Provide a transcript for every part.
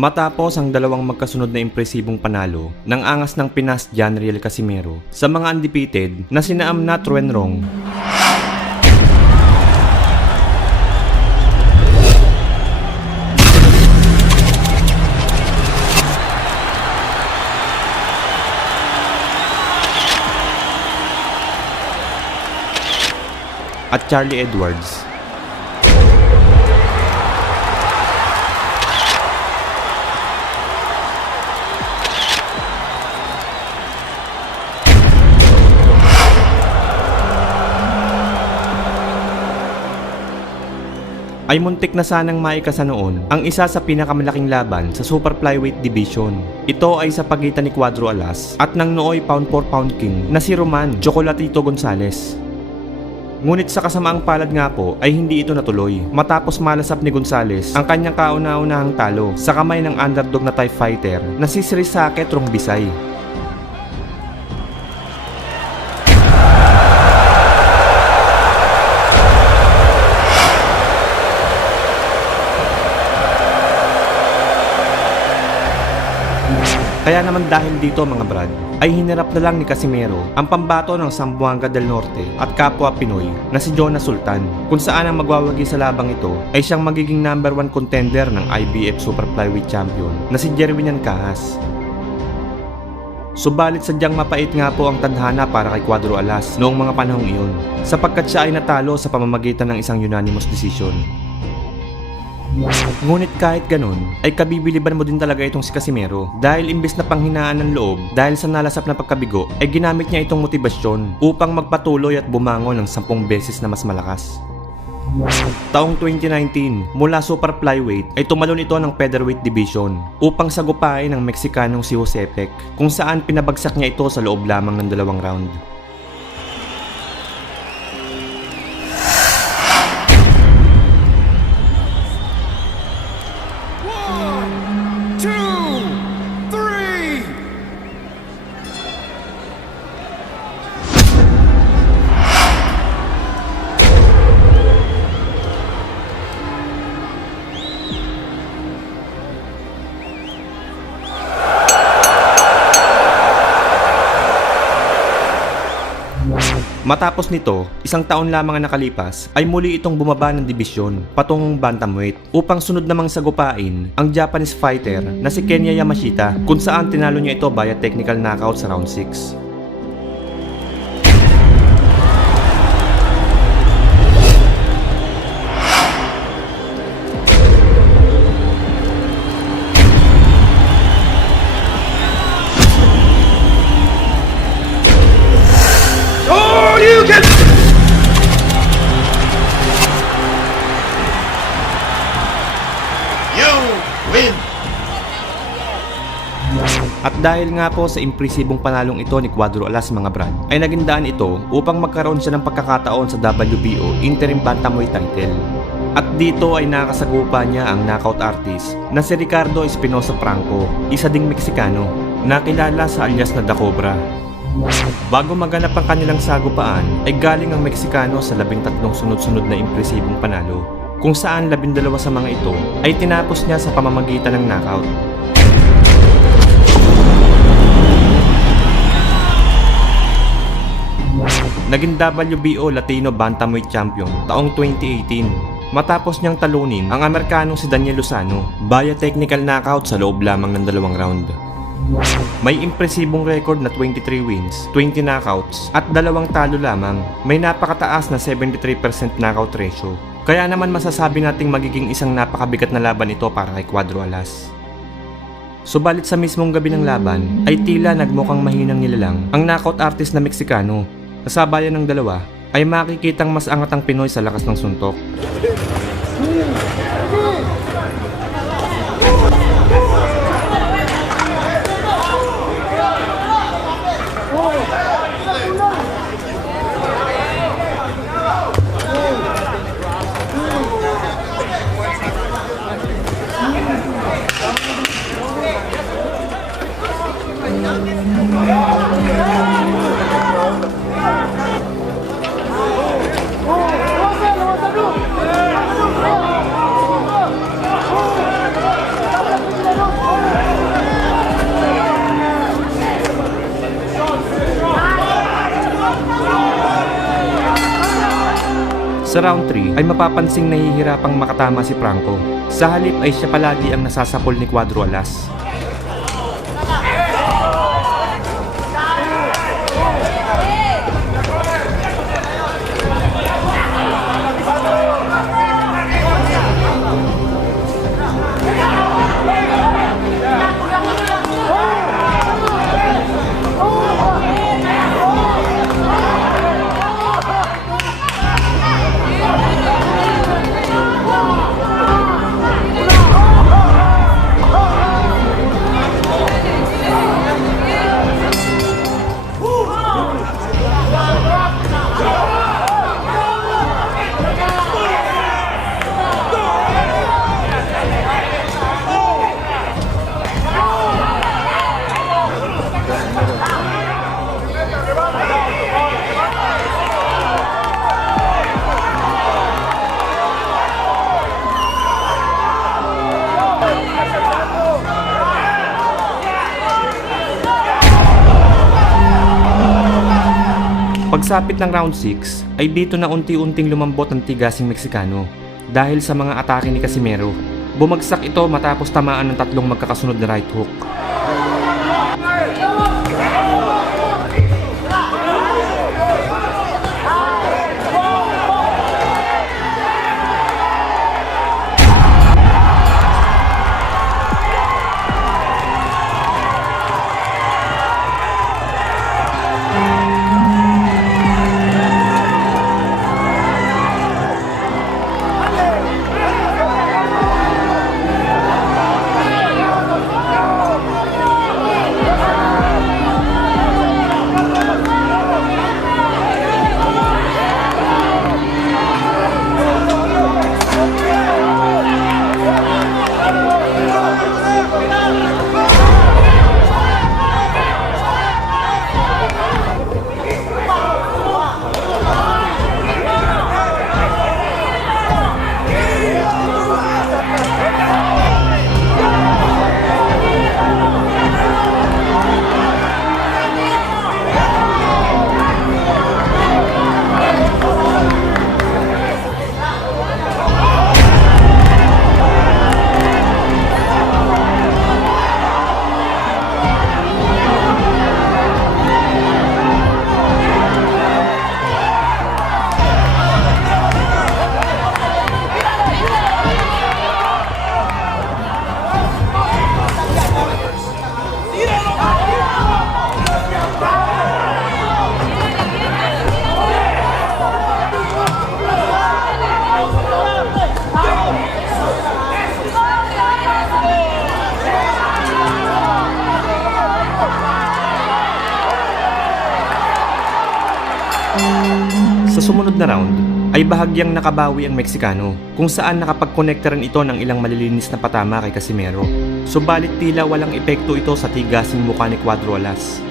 Matapos ang dalawang magkasunod na impresibong panalo, nang angas ng Pinas John Riel Casimero sa mga undefeated na sina Amnat Wenrong at Charlie Edwards. Ay muntik na sanang maikasa noon ang isa sa pinakamalaking laban sa Super Flyweight Division. Ito ay sa pagitan ni Cuadro Alas at ng nooy pound for pound king na si Roman Chocolatito Gonzales. Ngunit sa kasamaang palad nga po ay hindi ito natuloy matapos malasap ni Gonzales ang kanyang kauna-unahang talo sa kamay ng underdog na Thai fighter na si Srisake Trongbisay. Kaya naman dahil dito mga brad, ay hinirap na lang ni Casimero ang pambato ng Zamboanga del Norte at kapwa Pinoy na si Jonas Sultan, kung saan ang magwawagi sa labang ito ay siyang magiging number 1 contender ng IBF Super Flyweight Champion na si Jerwinian Kahas. Subalit sadyang mapait nga po ang tadhana para kay Cuadro Alas noong mga panahong iyon, sapagkat siya ay natalo sa pamamagitan ng isang unanimous decision. Ngunit kahit ganun, ay kabibiliban mo din talaga itong si Casimero dahil imbes na panghinaan ng loob dahil sa nalasap na pagkabigo ay ginamit niya itong motibasyon upang magpatuloy at bumangon ng 10 beses na mas malakas. Taong 2019, mula Super Flyweight ay tumalon ito ng Featherweight Division upang sagupain ng Meksikanong si Josepek, kung saan pinabagsak niya ito sa loob lamang ng 2 round. Matapos nito, isang taon lamang ang nakalipas ay muli itong bumaba ng dibisyon patungong bantamweight upang sunod namang sagupain ang Japanese fighter na si Kenya Yamashita, kung saan tinalo niya ito via technical knockout sa round 6. At dahil nga po sa impresibong panalong ito ni Cuadro Alas mga brad, ay naging daan ito upang magkaroon siya ng pagkakataon sa WBO Interim Bantamweight title. At dito ay nakasagupa niya ang knockout artist na si Ricardo Espinosa Franco, isa ding Meksikano, na kilala sa alias na The Cobra. Bago maganap ang kanilang sagupaan, ay galing ang Meksikano sa 13 sunod-sunod na impresibong panalo, kung saan 12 sa mga ito ay tinapos niya sa pamamagitan ng knockout. Naging WBO Latino Bantamweight Champion taong 2018 matapos niyang talunin ang Amerikanong si Daniel Lozano via technical knockout sa loob lamang ng 2 round. May impresibong record na 23 wins, 20 knockouts at 2 talo lamang. May napakataas na 73% knockout ratio. Kaya naman masasabi nating magiging isang napakabigat na laban ito para kay Cuadro Alas. Subalit sa mismong gabi ng laban ay tila nagmukhang mahinang nilalang ang knockout artist na Meksikano. Sa sabayan ng dalawa ay makikitang mas angat ang Pinoy sa lakas ng suntok. Sa round 3 ay mapapansing nahihirapang makatama si Franco. Sa halip ay siya palagi ang nasasapol ni Cuadro Alas. Pagsapit ng round 6 ay dito na unti-unting lumambot ang tigasing Meksikano dahil sa mga atake ni Casimero. Bumagsak ito matapos tamaan ng tatlong magkakasunod na right hook. Sa sumunod na round ay bahagyang nakabawi ang Meksikano kung saan nakapag-connecta rin ito ng ilang malilinis na patama kay Casimero. Subalit tila walang epekto ito sa tigasing mukha ni Cuadro Alas.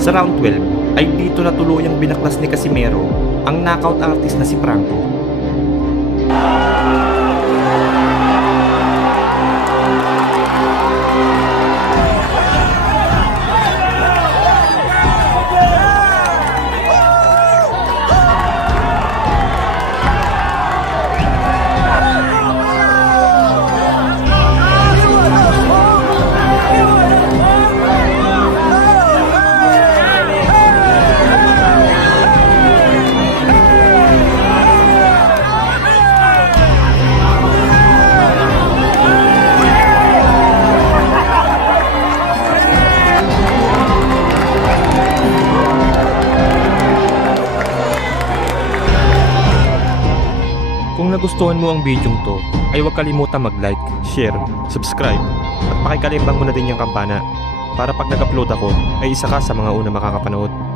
Sa round 12 ay dito na tuluyang binaklas ni Casimero ang knockout artist na si Franco. Kung nagustuhan mo ang video to, ay huwag kalimutan mag-like, share, subscribe, at pakikalimbang mo na din yung kampana para pag nag-upload ako ay isa ka sa mga una makakapanood.